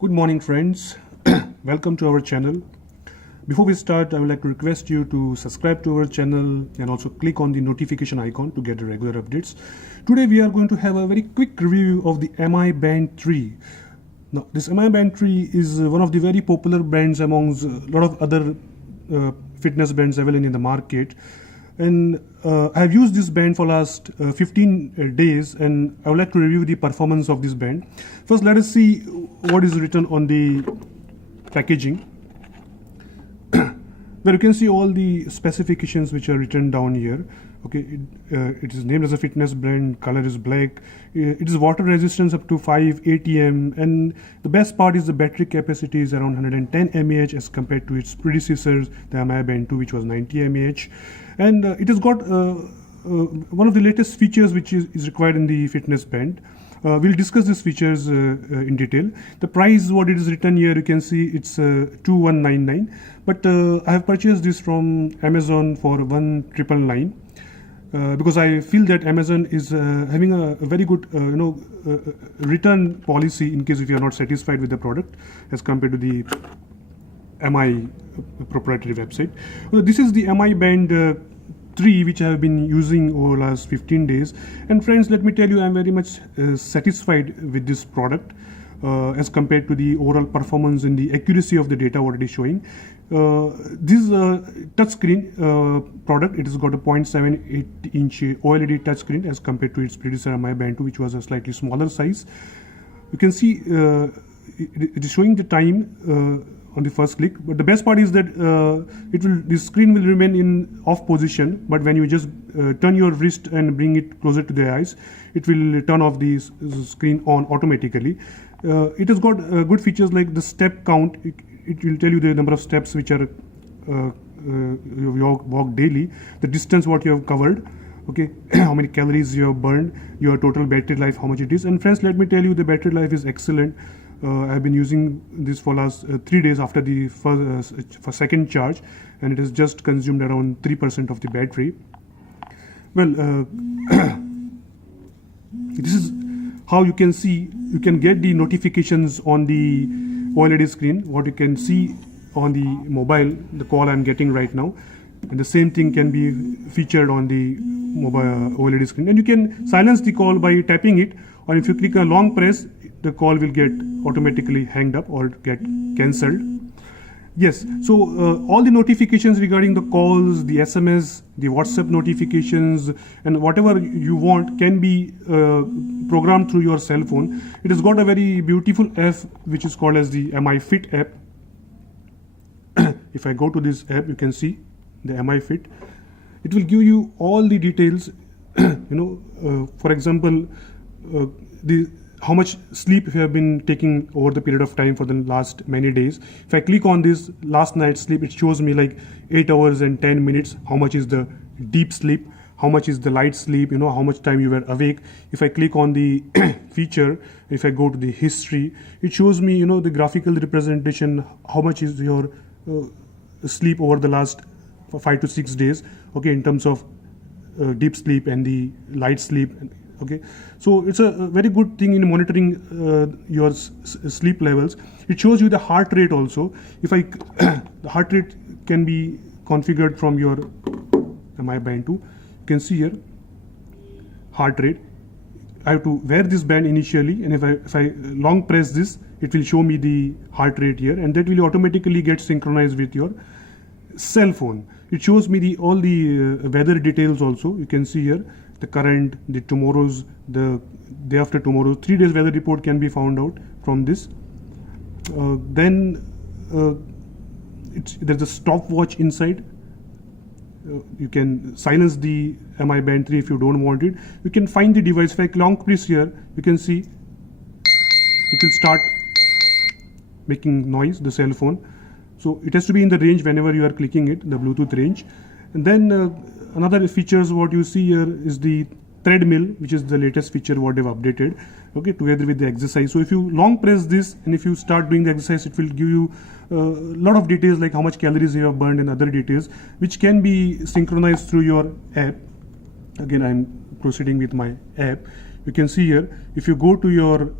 Good morning, friends. Welcome to our channel. Before we start, I would like to request you to subscribe to our channel and also click on the notification icon to get the regular updates. Today we are going to have a very quick review of the MI Band 3. Now, this MI Band 3 is one of the very popular bands amongst a lot of other fitness bands available in the market. And I have used this band for last 15 days, and I would like to review the performance of this band. First, let us see what is written on the packaging, where you can see all the specifications which are written down here. Okay, it is named as a fitness brand, color is black, it is water resistance up to 5 ATM, and the best part is the battery capacity is around 110 mAh as compared to its predecessors, the MI Band 2, which was 90 mAh. And it has got one of the latest features which is required in the fitness band. We'll discuss these features in detail. The price, what it is written here, you can see it's 2199, but I have purchased this from Amazon for 1999. Because I feel that Amazon is having a very good return policy in case if you are not satisfied with the product as compared to the MI proprietary website. This is the MI Band 3 which I have been using over the last 15 days, and friends, let me tell you, I am very much satisfied with this product as compared to the overall performance and the accuracy of the data what it is showing. This touchscreen product, it has got a 0.78 inch OLED touchscreen as compared to its predecessor MI Band 2, which was a slightly smaller size. You can see it is showing the time on the first click, but the best part is that the screen will remain in off position, but when you just turn your wrist and bring it closer to the eyes, it will turn off the screen on automatically. It has got good features like the step count. It will tell you the number of steps which are you walk daily, the distance what you have covered, okay, how many calories you have burned, your total battery life, how much it is. And friends, let me tell you, the battery life is excellent. I have been using this for last 3 days after the for second charge, and it has just consumed around 3% of the battery. Well, this is how you can see, you can get the notifications on the OLED screen, what you can see on the mobile, the call I'm getting right now, and the same thing can be featured on the mobile OLED screen. And you can silence the call by tapping it, or if you click a long press, the call will get automatically hanged up or get cancelled. Yes, so all the notifications regarding the calls, the SMS, the WhatsApp notifications, and whatever you want can be programmed through your cell phone. It has got a very beautiful app which is called as the MI Fit app. If I go to this app, you can see the MI Fit. It will give you all the details. For example, how much sleep you have been taking over the period of time for the last many days. If I click on this last night's sleep, it shows me like 8 hours and 10 minutes, how much is the deep sleep, how much is the light sleep, how much time you were awake. If I click on the feature, if I go to the history, it shows me, the graphical representation, how much is your sleep over the last 5 to 6 days, okay, in terms of deep sleep and the light sleep. Okay, so it's a very good thing in monitoring your sleep levels. It shows you the heart rate also. If the heart rate can be configured from your MI Band 2. You can see here heart rate. I have to wear this band initially, and if I long press this, it will show me the heart rate here, and that will automatically get synchronized with your cell phone. It shows me all the weather details also. You can see here the current, the tomorrow's, the day after tomorrow, 3 days weather report can be found out from this. Then there's a stopwatch inside. You can silence the MI Band 3 if you don't want it. You can find the device. If I long press here, you can see it will start making noise, the cell phone. So it has to be in the range whenever you are clicking it, the Bluetooth range. And then another features what you see here is the treadmill, which is the latest feature what they've updated, okay, together with the exercise. So if you long press this and if you start doing the exercise, it will give you a lot of details like how much calories you have burned and other details, which can be synchronized through your app. Again, I'm proceeding with my app. You can see here, if you go to your